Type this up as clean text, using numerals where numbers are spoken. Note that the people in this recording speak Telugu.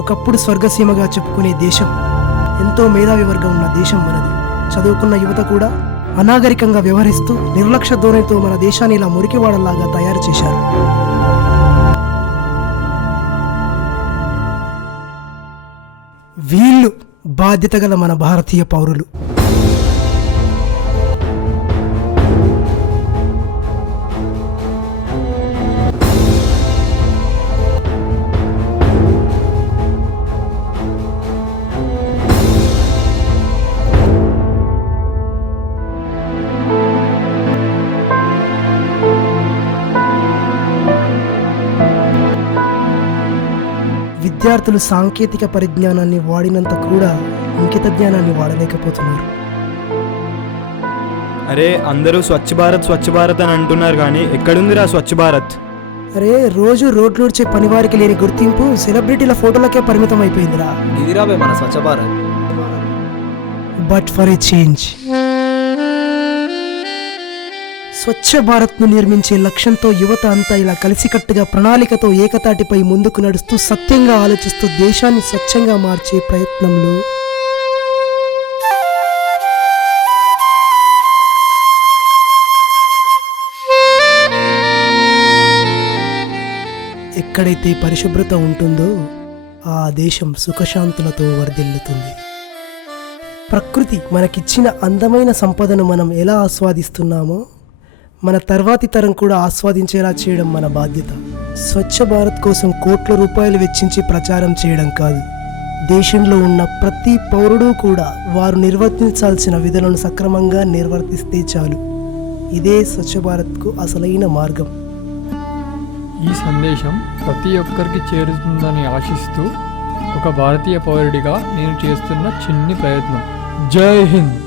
ఒకప్పుడు స్వర్గసీమగా చెప్పుకునే దేశం, ఎంతో మేధావి వర్గం ఉన్న దేశం మనది. చదువుకున్న యువత కూడా అనాగరికంగా వ్యవహరిస్తూ నిర్లక్ష్య ధోరణితో మన దేశాన్ని ఇలా మురికివాడలాగా తయారు చేశారు. వీళ్ళు బాధ్యత గల మన భారతీయ పౌరులు. విద్యార్థులు సాంకేతిక పరిజ్ఞానాన్ని వాడినంత కూడా అంకిత జ్ఞానాన్ని వాడలేకపోతున్నారు. అరే, అందరూ స్వచ్ఛ భారత్ అని అంటున్నారు, కానీ ఎక్కడుందిరా స్వచ్ఛ భారత్? అరే, రోజు రోడ్లూడ్చే పనివారికి లేని గుర్తింపు సెలబ్రిటీల ఫోటోలకే పరిమితం అయిపోయిందిరా. ఇదిరా మన Swachh Bharat. But for a change, Swachh భారత్ను నిర్మించే లక్ష్యంతో యువత అంతా ఇలా కలిసికట్టుగా ప్రణాళికతో ఏకతాటిపై ముందుకు నడుస్తూ సత్యంగా ఆలోచిస్తూ దేశాన్ని స్వచ్ఛంగా మార్చే ప్రయత్నంలో ఎక్కడైతే పరిశుభ్రత ఉంటుందో ఆ దేశం సుఖశాంతులతో వర్ధిల్లుతుంది. ప్రకృతి మనకిచ్చిన అందమైన సంపదను మనం ఎలా ఆస్వాదిస్తున్నామో మన తర్వాతి తరం కూడా ఆస్వాదించేలా చేయడం మన బాధ్యత. స్వచ్ఛ భారత్ కోసం కోట్ల రూపాయలు వెచ్చించి ప్రచారం చేయడం కాదు, దేశంలో ఉన్న ప్రతి పౌరుడు కూడా వారు నిర్వర్తించాల్సిన విధులను సక్రమంగా నిర్వర్తిస్తే చాలు. ఇదే స్వచ్ఛ భారత్కు అసలైన మార్గం. ఈ సందేశం ప్రతి ఒక్కరికి చేరుతుందని ఆశిస్తూ ఒక భారతీయ పౌరుడిగా నేను చేస్తున్న చిన్ని ప్రయత్నం. జై హింద్.